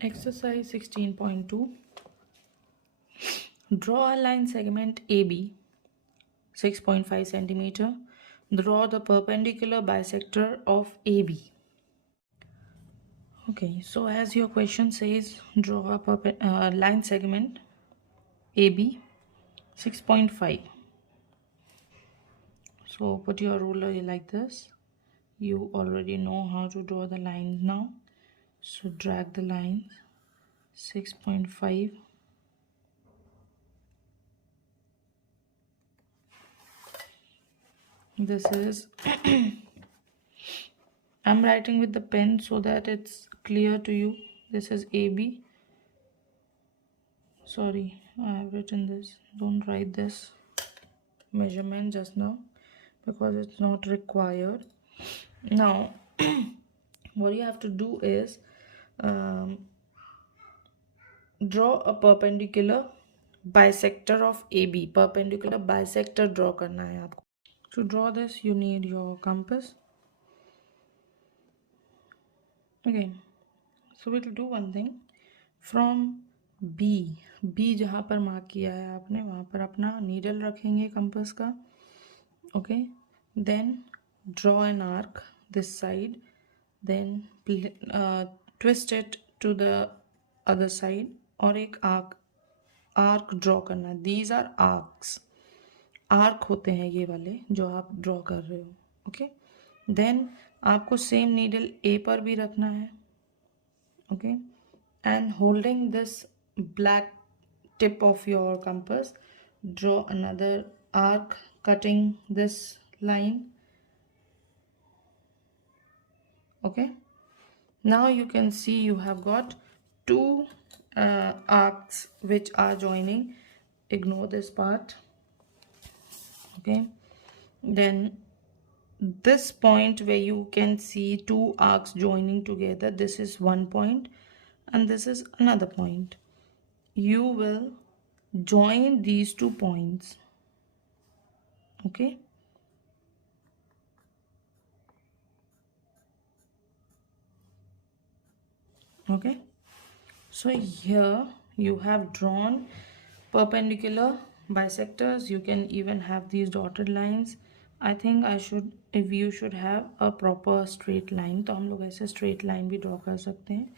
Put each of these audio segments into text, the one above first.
Exercise 16.2. Draw a line segment AB 6.5 centimeter. Draw the perpendicular bisector of AB. Okay, so as your question says, draw a line segment AB 6.5. So put your ruler like this. You already know how to draw the lines now. So drag the lines 6.5. This is I'm writing with the pen so that it's clear to you. This is AB. Sorry, I have written this. Don't write this measurement just now because it's not required. Now, what you have to do is draw a perpendicular bisector of AB. Perpendicular bisector draw करना है आपको. To draw this, you need your compass. Okay, so we'll do one thing. From B जहाँ पर mark किया है आपने वहाँ पर अपना नीडल रखेंगे कंपास का. Okay, then draw an arc this side, then twist it to the other side और एक आर्क ड्रॉ करना है. दीज आर आर्क होते हैं ये वाले जो आप ड्रॉ कर रहे हो. ओके, देन आपको सेम नीडल ए पर भी रखना है. Okay, and holding this black tip of your compass, draw another arc cutting this line. Okay, now you can see you have got two arcs which are joining. Ignore this part. Okay, then this point where you can see two arcs joining together, this is one point and this is another point. You will join these 2 points. Okay, okay, so here you have drawn perpendicular bisectors. You can even have these dotted lines. I think you should have a proper straight line. तो हम लोग ऐसे straight line भी draw कर सकते हैं,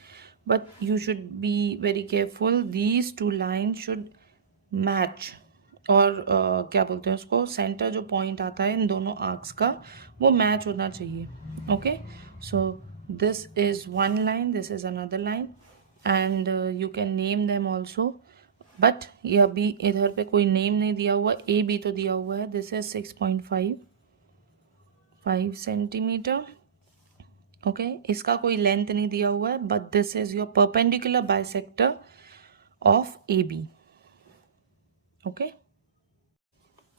but you should be very careful. These two lines should match. और क्या बोलते हैं उसको, सेंटर जो पॉइंट आता है इन दोनों आर्क्स का वो मैच होना चाहिए. Okay, so this is one line, this is another line and you can name them also. But ये अभी इधर पे कोई नेम नहीं दिया हुआ, ए बी तो दिया हुआ है. This is 6.5 centimetre. ओके, इसका कोई लेंथ नहीं दिया हुआ है, but this is your perpendicular bisector of A B. Okay,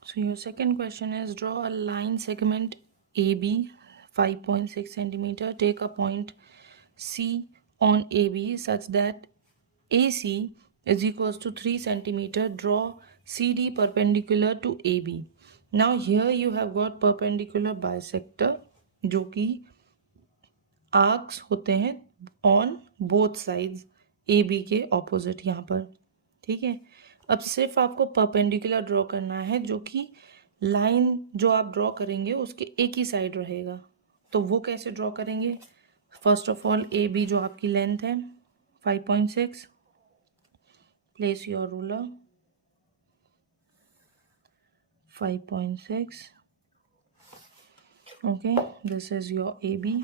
so your second question is draw a line segment AB 5.6 centimeter. Take a point C on AB such that AC is equals to 3 centimeter. Draw CD perpendicular to AB. Now here you have got perpendicular bisector जो कि arcs होते हैं on both sides AB के opposite यहाँ पर. ठीक है, अब सिर्फ आपको परपेंडिकुलर ड्रॉ करना है जो कि लाइन जो आप ड्रॉ करेंगे उसके एक ही साइड रहेगा. तो वो कैसे ड्रॉ करेंगे? First of all A B जो आपकी लेंथ है 5.6, place your ruler 5.6. Okay, this is your A B.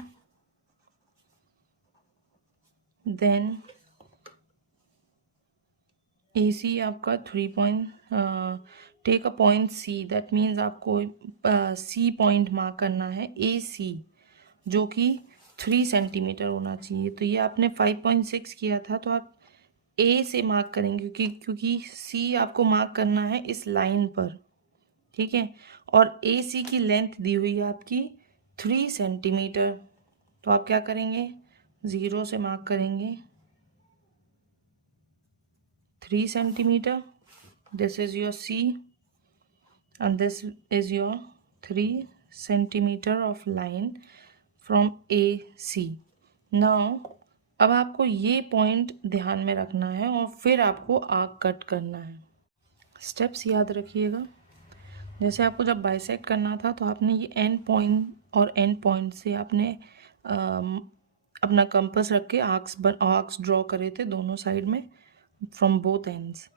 Then AC आपका 3 take a point C. That means आपको C पॉइंट मार्क करना है AC जो कि 3 सेंटीमीटर होना चाहिए. तो ये आपने 5.6 किया था तो आप A से मार्क करेंगे क्योंकि C आपको मार्क करना है इस लाइन पर. ठीक है, और AC की लेंथ दी हुई है आपकी 3 सेंटीमीटर. तो आप क्या करेंगे, 0 से मार्क करेंगे 3 centimeter. This is your C and this is your 3 centimeter of line from AC. Now अब आपको ये पॉइंट ध्यान में रखना है और फिर आपको आर्क कट करना है। स्टेप्स याद रखिएगा। जैसे आपको जब बाइसेक्ट करना था तो आपने ये एंड पॉइंट और एंड पॉइंट से आपने अपना कंपास रख के आर्क्स ड्रॉ करे थे दोनों साइड में फ्रॉम बोथ एंड्स।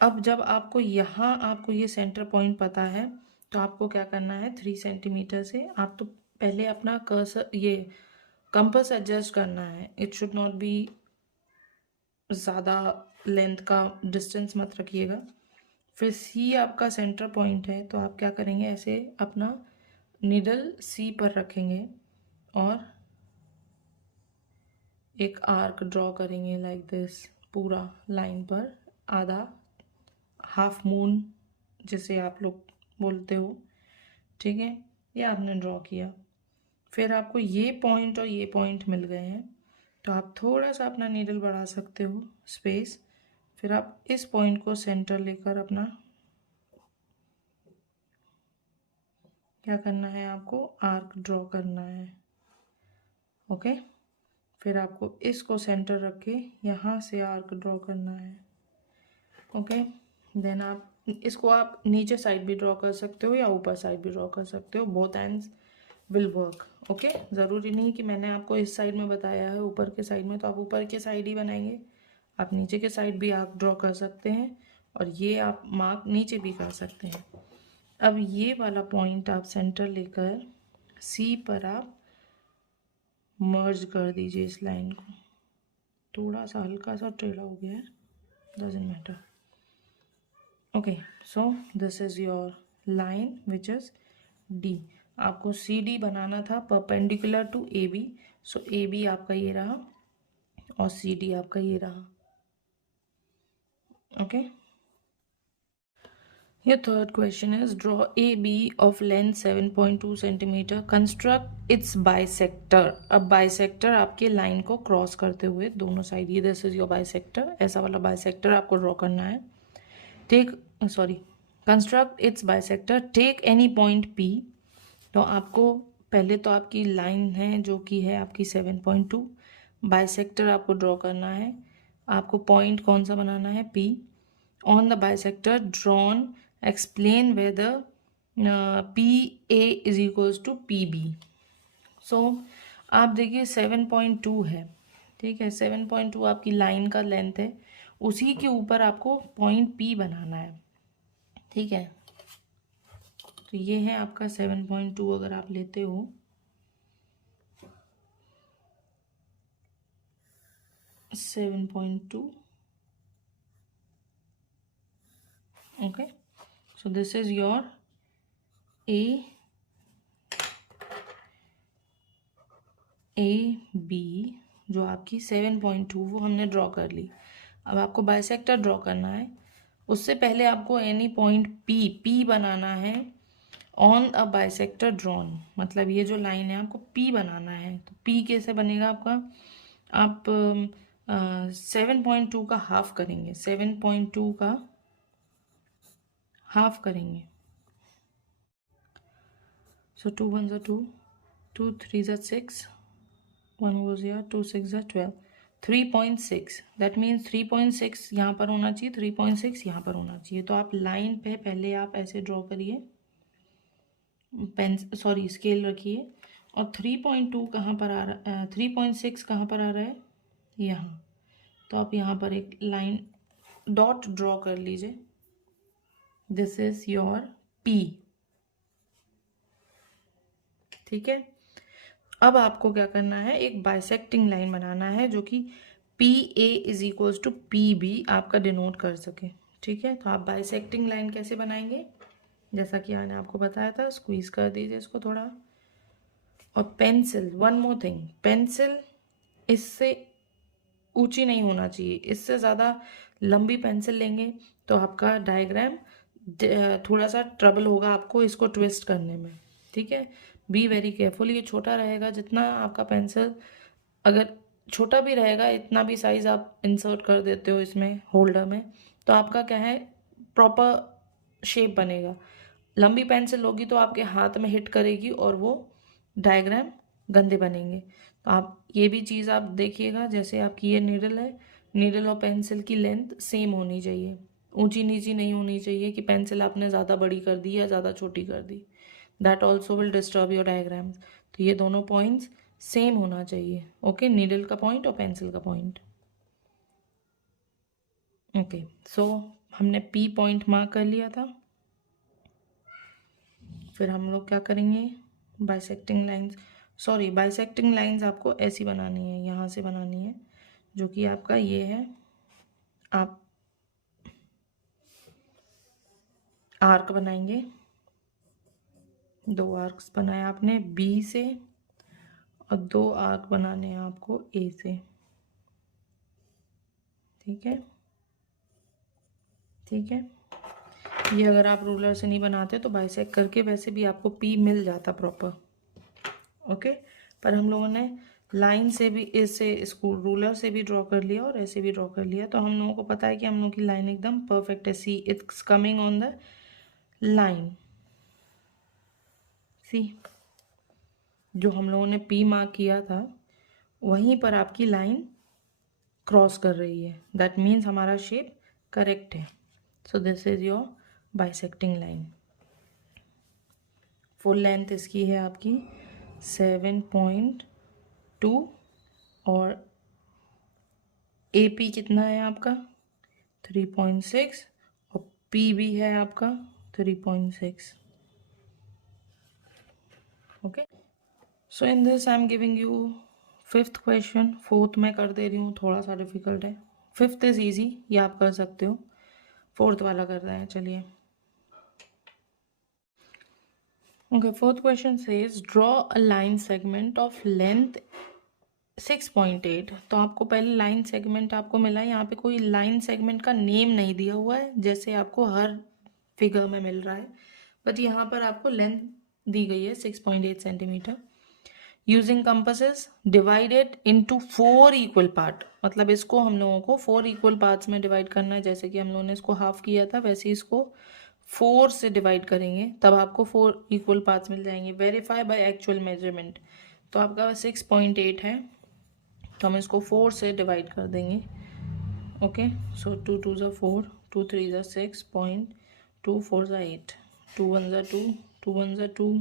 अब जब आपको यहाँ आपको ये सेंटर पॉइंट पता है तो आपको क्या करना है, 3 सेंटीमीटर से आप तो पहले अपना कर्सर ये कंपास एडजस्ट करना है। इट शुड नॉट बी ज़्यादा लेंथ का डिस्टेंस मत रखिएगा। फिर सी आपका सेंटर पॉइंट है तो आप क्या करेंगे, ऐसे अपना नीडल सी पर रखेंगे और एक आर्क ड्रॉ करेंगे लाइक दिस, पूरा लाइन पर आधा, हाफ मून जिसे आप लोग बोलते हो, ठीक है। ये आपने ड्रॉ किया। फिर आपको ये पॉइंट और ये पॉइंट मिल गए हैं तो आप थोड़ा सा अपना नीडल बढ़ा सकते हो स्पेस। फिर आप इस पॉइंट को सेंटर लेकर अपना क्या करना है, आपको आर्क ड्रॉ करना है। ओके, फिर आपको इसको सेंटर रख के यहाँ से आर्क ड्रॉ करना है। ओके, देन आप इसको आप नीचे साइड भी ड्रॉ कर सकते हो या ऊपर साइड भी ड्रॉ कर सकते हो, both ends will work. Okay, ज़रूरी नहीं कि मैंने आपको इस साइड में बताया है ऊपर के साइड में तो आप ऊपर के साइड ही बनाएंगे, आप नीचे के साइड भी आर्क ड्रॉ कर सकते हैं और ये आप मार्क नीचे भी कर सकते हैं। अब ये वाला पॉइंट आप सेंटर लेकर सी पर आप मर्ज कर दीजिए इस लाइन को। थोड़ा सा हल्का सा टेढ़ा हो गया है, doesn't matter. Okay, so this is your line which is D. आपको सी डी बनाना था perpendicular to A B, so A B आपका ये रहा और सी डी आपका ये रहा। Okay, your third question is draw AB of length 7.2 centimeter, construct its bisector। अब bisector आपके लाइन को क्रॉस करते हुए दोनों साइड, ये दिस इज योर bisector, ऐसा वाला bisector आपको ड्रॉ करना है। Construct its bisector, take any point P। तो आपको पहले तो आपकी लाइन है जो कि है आपकी 7.2, bisector आपको ड्रॉ करना है। आपको पॉइंट कौन सा बनाना है, P। On the bisector drawn, explain whether PA is equals to PB। So आप देखिए 7.2 है, ठीक है, 7.2 आपकी लाइन का लेंथ है, उसी के ऊपर आपको पॉइंट P बनाना है, ठीक है। तो ये है आपका 7.2 अगर आप लेते हो, okay, so this is your AB जो आपकी 7.2 वो हमने ड्रॉ कर ली। अब आपको बाइसेक्टर ड्रॉ करना है, उससे पहले आपको एनी पॉइंट P बनाना है ऑन अ बाइसेक्टर ड्रॉन। मतलब ये जो लाइन है आपको P बनाना है। तो P कैसे बनेगा आपका, आप 7.2 का हाफ करेंगे, 7.2 का हाफ करेंगे। सो 2 1 2, 2 3 6, 1 goes here, 2 6 12, 3.6, दैट मीन्स 3.6 यहाँ पर होना चाहिए, 3.6 यहाँ पर होना चाहिए। तो आप लाइन पे पहले आप ऐसे ड्रॉ करिए, स्केल रखिए और 3.2 कहाँ पर आ रहा है, 3.6 कहाँ पर आ रहा है, यहाँ। तो आप यहाँ पर एक लाइन डॉट ड्रॉ कर लीजिए, दिस इज योर P, ठीक है। अब आपको क्या करना है, एक बाइसेक्टिंग लाइन बनाना है जो कि PA is equals to PB आपका डिनोट कर सके, ठीक है। तो आप बाइसेक्टिंग लाइन कैसे बनाएंगे, जैसा कि मैंने आपको बताया था, स्क्वीज कर दीजिए इसको थोड़ा। और pencil, one more thing, pencil इससे ऊंची नहीं होना चाहिए, इससे ज़्यादा लंबी पेंसिल लेंगे तो आपका डायग्राम थोड़ा सा ट्रबल होगा आपको इसको ट्विस्ट करने में, ठीक है। बी वेरी केयरफुल, ये छोटा रहेगा, जितना आपका पेंसिल अगर छोटा भी रहेगा, इतना भी साइज़ आप इंसर्ट कर देते हो इसमें होल्डर में, तो आपका क्या है, प्रॉपर शेप बनेगा। लंबी पेंसिल होगी तो आपके हाथ में हिट करेगी और वो डायग्राम गंदे बनेंगे। तो आप ये भी चीज़ आप देखिएगा, जैसे आपकी ये नीडल है, नीडल और पेंसिल की लेंथ सेम होनी चाहिए, ऊंची नीची नहीं होनी चाहिए कि पेंसिल आपने ज़्यादा बड़ी कर दी या ज़्यादा छोटी कर दी, that also will disturb your diagrams. तो ये दोनों पॉइंट्स सेम होना चाहिए, ओके, नीडल का पॉइंट और पेंसिल का पॉइंट। ओके, सो हमने पी पॉइंट मार्क कर लिया था। फिर हम लोग क्या करेंगे, bisecting lines, sorry bisecting lines आपको ऐसी बनानी है, यहाँ से बनानी है, जो कि आपका ये है, आप आर्क बनाएंगे, 2 आर्क्स बनाए आपने बी से, और 2 आर्क बनाने हैं आपको ए से, ठीक है, ठीक है। ये अगर आप रूलर से नहीं बनाते तो बाइसेक्ट करके वैसे भी आपको पी मिल जाता प्रॉपर, ओके। पर हम लोगों ने लाइन से भी, इससे स्कूल रूलर से भी ड्रॉ कर लिया और ऐसे भी ड्रॉ कर लिया, तो हम लोगों को पता है कि हम लोगों की लाइन एकदम परफेक्ट है। See it's coming on the line, see जो हम लोगों ने पी मार्क किया था वहीं पर आपकी लाइन क्रॉस कर रही है, दैट मीन्स हमारा शेप करेक्ट है। So this is your bisecting line. Full length इसकी है आपकी 7.2 और AP कितना है आपका 3.6 और P भी है आपका 3.6, okay. So in this I am giving you 5th question, 4th मैं कर दे रही हूँ, थोड़ा सा डिफिकल्ट है, 5th इज ईजी, ये आप कर सकते हो, 4th वाला कर रहे हैं, चलिए। Okay, 4th question says draw a line segment of length 6.8। तो आपको पहले लाइन सेगमेंट आपको मिला है, यहाँ पे कोई लाइन सेगमेंट का नेम नहीं दिया हुआ है जैसे आपको हर फिगर में मिल रहा है, बट यहाँ पर आपको लेंथ दी गई है 6.8 centimetre. Using compasses divided into 4 equal part, मतलब इसको हम लोगों को 4 इक्वल पार्ट्स में डिवाइड करना है, जैसे कि हम लोगों ने इसको हाफ किया था वैसे इसको 4 से डिवाइड करेंगे, तब आपको 4 इक्वल पार्ट्स मिल जाएंगे। वेरीफाई बाय एक्चुअल मेजरमेंट, तो आपका 6.8 है, तो हम इसको 4 से डिवाइड कर देंगे, ओके। सो 2 2 ज़ा 4, 2 3 ज़ा 6.2, 4 ज़ा 8, 2 1 ज़ा 2, 2 1 ज़ा 2,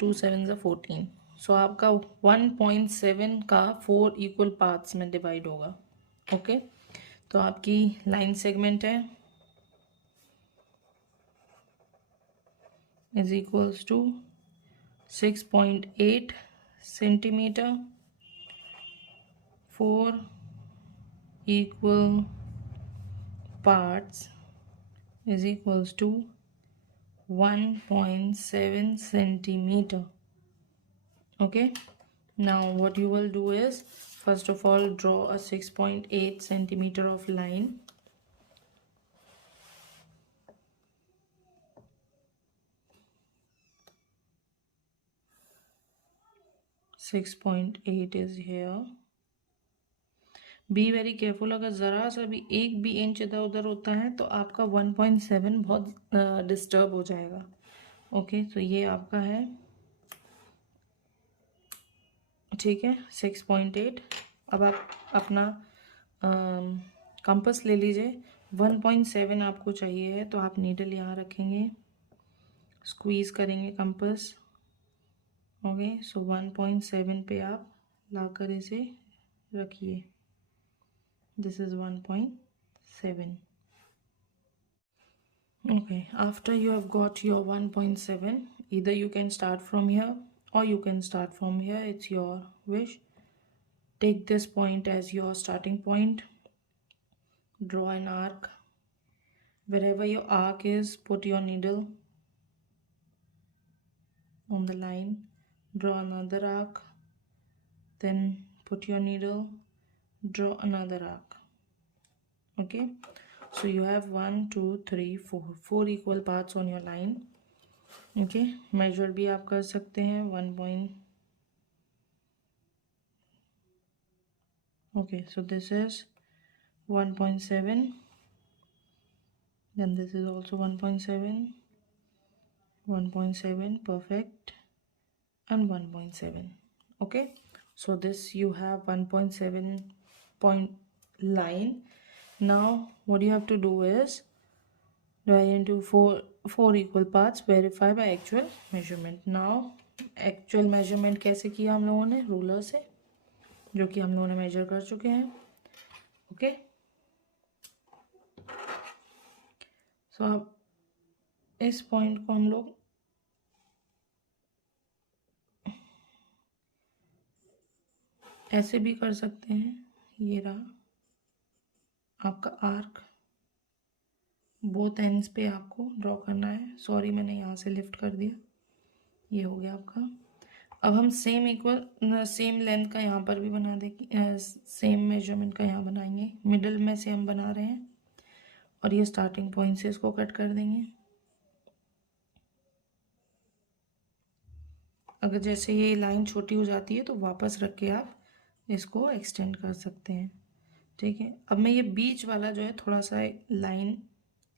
2 7 ज़ा 14। सो आपका 1.7 का 4 इक्वल पार्ट्स में डिवाइड होगा, ओके। तो आपकी लाइन सेगमेंट है is equals to 6.8 centimetre, 4 equal parts is equals to 1.7 centimeter, okay। Now what you will do is, first of all draw a 6.8 centimeter of line, Six 6.8 is here. Be very careful, अगर ज़रा सा भी 1 भी inch इधर उधर होता है तो आपका 1.7 बहुत डिस्टर्ब हो जाएगा, ओके। तो ये आपका है, ठीक है, 6.8। अब आप अपना कंपास ले लीजिए, 1.7 आपको चाहिए है, तो आप नीडल यहाँ रखेंगे, स्क्वीज़ करेंगे कंपास, ओके। सो 1.7 पे आप लाकर इसे रखिए, this is 1.7, okay। After you have got your 1.7, either you can start from here or you can start from here, it's your wish। Take this point as your starting point, draw an arc, wherever your arc is put your needle on the line, draw another arc, then put your needle, draw another arc, okay। So you have 1 2 3 4 equal parts on your line, okay। measure भी आप कर सकते हैं 1. okay, so this is 1.7, then this is also 1.7, 1.7, perfect, and 1.7, okay। So this you have 1.7 point line. Now what you have to do is divide into four equal parts. Verify by actual measurement. Now actual measurement कैसे किया हम लोगों ने? Ruler से, जो कि हम लोगों ने मेजर कर चुके हैं. ओके, सो अब इस पॉइंट को हम लोग ऐसे भी कर सकते हैं. ये रहा आपका आर्क. बोथ एंड्स पे आपको ड्रॉ करना है. सॉरी, मैंने यहाँ से लिफ्ट कर दिया. ये हो गया आपका. अब हम सेम इक्वल सेम लेंथ का यहाँ पर भी बना देंगे. सेम मेजरमेंट का यहाँ बनाएंगे. मिडल में से हम बना रहे हैं और ये स्टार्टिंग पॉइंट से इसको कट कर देंगे. अगर जैसे ये लाइन छोटी हो जाती है तो वापस रख के आप इसको एक्सटेंड कर सकते हैं. ठीक है, अब मैं ये बीच वाला जो है थोड़ा सा लाइन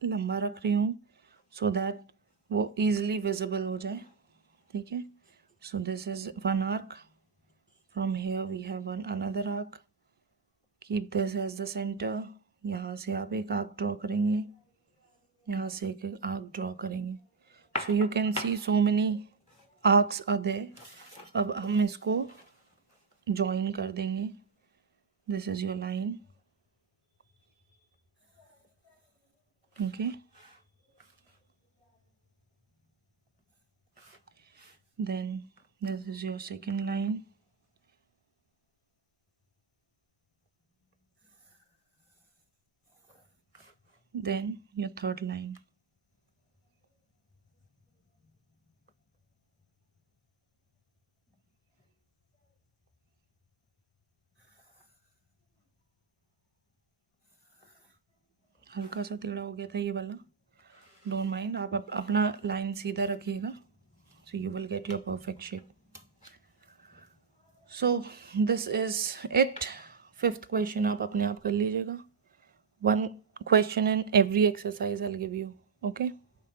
लंबा रख रही हूँ सो दैट वो ईजिली विजिबल हो जाए. ठीक है, so this is one arc. From here we have one another arc. Keep this as the centre. यहाँ से आप एक आर्क ड्रॉ करेंगे, यहाँ से एक आर्क ड्रॉ करेंगे. So you can see so many arcs are there. अब हम इसको ज्वाइन कर देंगे. This is your line. Okay, then this is your second line. Then your third line. हल्का सा टेढ़ा हो गया था ये वाला. डोंट माइंड, आप अपना लाइन सीधा रखिएगा. So you will get your perfect shape. So this is it. 5th question आप अपने आप कर लीजिएगा. 1 question in every exercise I'll give you. Okay.